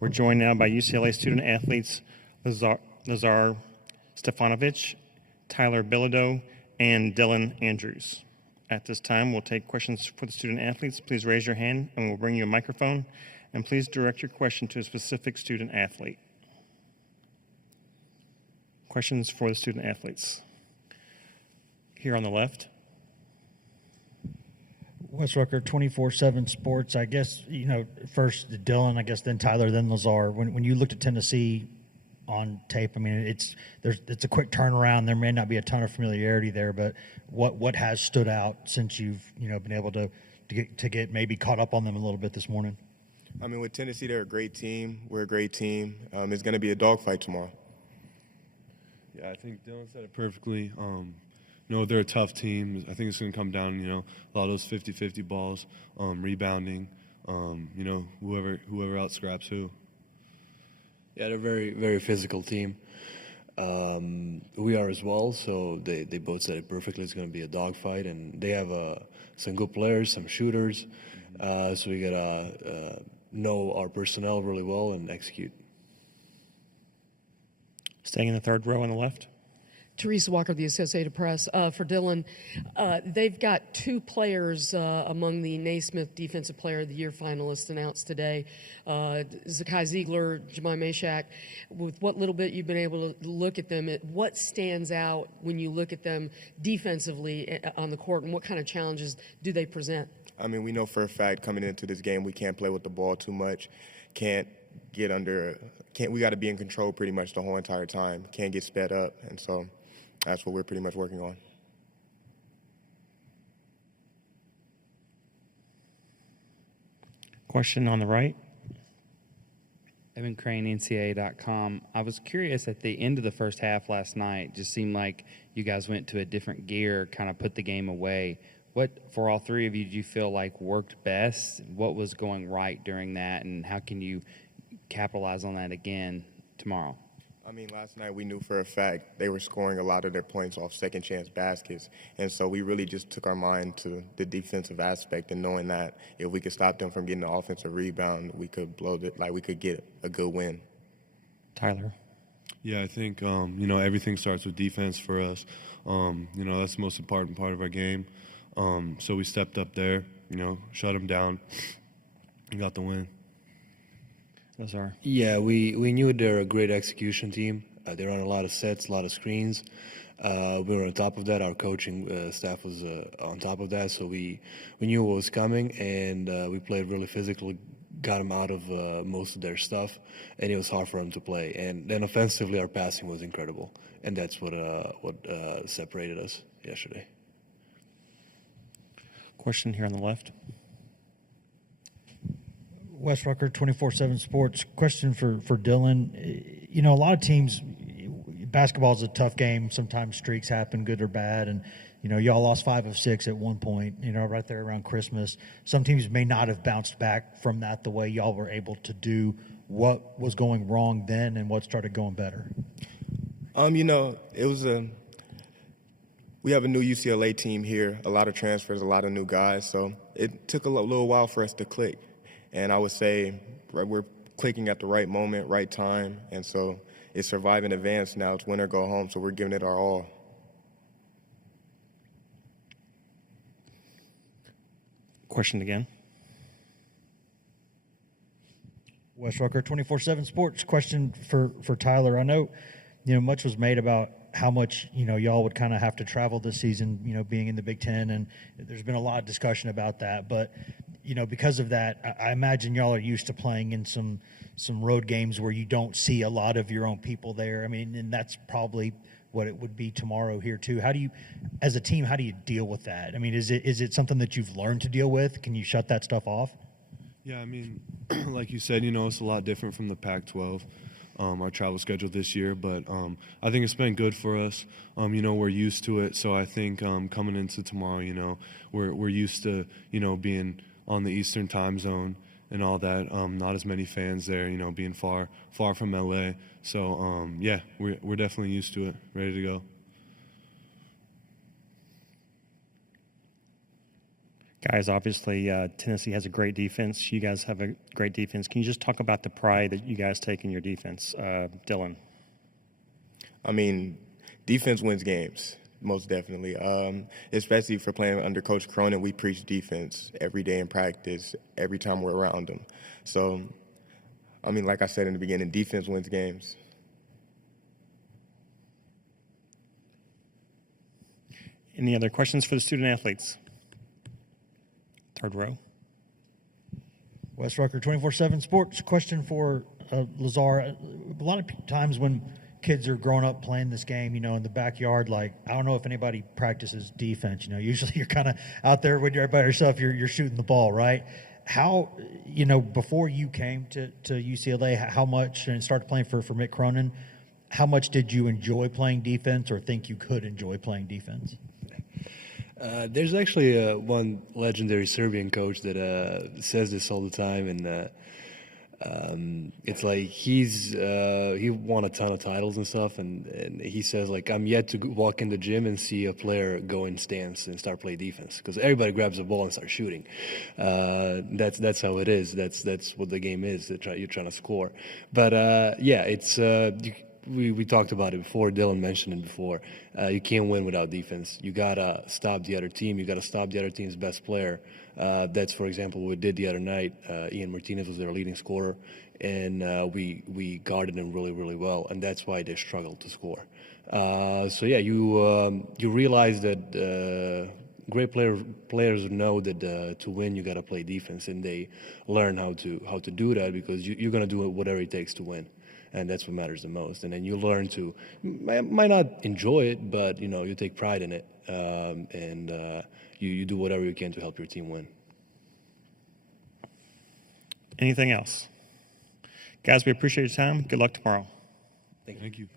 We're joined now by UCLA student athletes Lazar Stefanovic, Tyler Bilodeau, and Dylan Andrews. At this time, we'll take questions for the student athletes. Please raise your hand and we'll bring you a microphone. And please direct your question to a specific student athlete. Questions for the student athletes. Here on the left. Wes Rucker, 24/7 Sports. I guess, first Dylan, I guess then Tyler, then Lazar. When you looked at Tennessee on tape, I mean, it's a quick turnaround. There may not be a ton of familiarity there, but what has stood out since you've been able to get maybe caught up on them a little bit this morning? I mean, with Tennessee, they're a great team. We're a great team. It's going to be a dogfight tomorrow. Yeah, I think Dylan said it perfectly. They're a tough team. I think it's going to come down, a lot of those 50-50 balls, rebounding, whoever out scraps who. Yeah, they're a very, very physical team. We are as well, so they both said it perfectly. It's going to be a dogfight, and they have some good players, some shooters, so we got to know our personnel really well and execute. Staying in the third row on the left. Teresa Walker, the Associated Press. For Dylan, they've got two players among the Naismith Defensive Player of the Year finalists announced today. Zakai Ziegler, Jemai Mashak. With what little bit you've been able to look at them, what stands out when you look at them defensively on the court, and what kind of challenges do they present? I mean, we know for a fact coming into this game we can't play with the ball too much, we got to be in control pretty much the whole entire time, can't get sped up, and so that's what we're pretty much working on. Question on the right. Evan Crane, NCAA.com. I was curious, at the end of the first half last night, just seemed like you guys went to a different gear, kind of put the game away. What, for all three of you, do you feel like worked best? What was going right during that, and how can you capitalize on that again tomorrow? I mean, last night we knew for a fact they were scoring a lot of their points off second-chance baskets, and so we really just took our mind to the defensive aspect and knowing that if we could stop them from getting the offensive rebound, we could we could get a good win. Tyler. Yeah, I think, everything starts with defense for us. That's the most important part of our game. So we stepped up there, shut them down and got the win. Lazar. Yeah, we knew they're a great execution team. They run a lot of sets, a lot of screens. We were on top of that. Our coaching staff was on top of that, so we knew what was coming, and we played really physical, got them out of most of their stuff, and it was hard for them to play. And then offensively, our passing was incredible, and that's what separated us yesterday. Question here on the left. Wes Rucker, 24/7 Sports. Question for Dylan. A lot of teams, basketball is a tough game. Sometimes streaks happen, good or bad. And, y'all lost 5 of 6 at one point, right there around Christmas. Some teams may not have bounced back from that the way y'all were able to do. What was going wrong then and what started going better? We have a new UCLA team here, a lot of transfers, a lot of new guys. So it took a little while for us to click. And I would say we're clicking at the right moment, right time. And so it's survive and advance now. It's win or go home, so we're giving it our all. Question again. Wes Rucker, 24/7 Sports. Question for Tyler. I know, much was made about how much, y'all would kind of have to travel this season, being in the Big Ten, and there's been a lot of discussion about that. But, because of that, I imagine y'all are used to playing in some road games where you don't see a lot of your own people there. I mean, and that's probably what it would be tomorrow here too. How do you, as a team, how do you deal with that? I mean, is it something that you've learned to deal with? Can you shut that stuff off? Yeah, I mean, like you said, it's a lot different from the Pac-12. Our travel schedule this year, but I think it's been good for us. We're used to it, so I think coming into tomorrow, we're used to being on the Eastern time zone and all that. Not as many fans there, being far from LA. So yeah, we're definitely used to it, ready to go. Guys, obviously, Tennessee has a great defense. You guys have a great defense. Can you just talk about the pride that you guys take in your defense? Dylan. I mean, defense wins games, most definitely. Especially for playing under Coach Cronin, we preach defense every day in practice, every time we're around him. So, I mean, like I said in the beginning, defense wins games. Any other questions for the student athletes? Third row. Wes Rucker, 24/7 Sports. Question for Lazar. A lot of times when kids are growing up playing this game, you know, in the backyard, like, I don't know if anybody practices defense. You know, usually you're kind of out there when you're by yourself, you're shooting the ball, right? How, you know, before you came to UCLA, how much, and started playing for Mick Cronin, how much did you enjoy playing defense or think you could enjoy playing defense? There's actually one legendary Serbian coach that says this all the time, and it's like he won a ton of titles and stuff, and he says, like, I'm yet to walk in the gym and see a player go in stance and start play defense, because everybody grabs the ball and starts shooting. That's how it is. That's what the game is. You're trying to score, but yeah, it's. We talked about it before. Dylan mentioned it before. You can't win without defense. You gotta stop the other team. You gotta stop the other team's best player. That's, for example, what we did the other night. Ian Martinez was their leading scorer, and we guarded him really, really well, and that's why they struggled to score. So yeah, you realize that great players know that to win you gotta play defense, and they learn how to do that, because you're gonna do whatever it takes to win. And that's what matters the most. And then you learn to, might not enjoy it, but, you know, you take pride in it, and you do whatever you can to help your team win. Anything else? Guys, we appreciate your time. Good luck tomorrow. Thank you.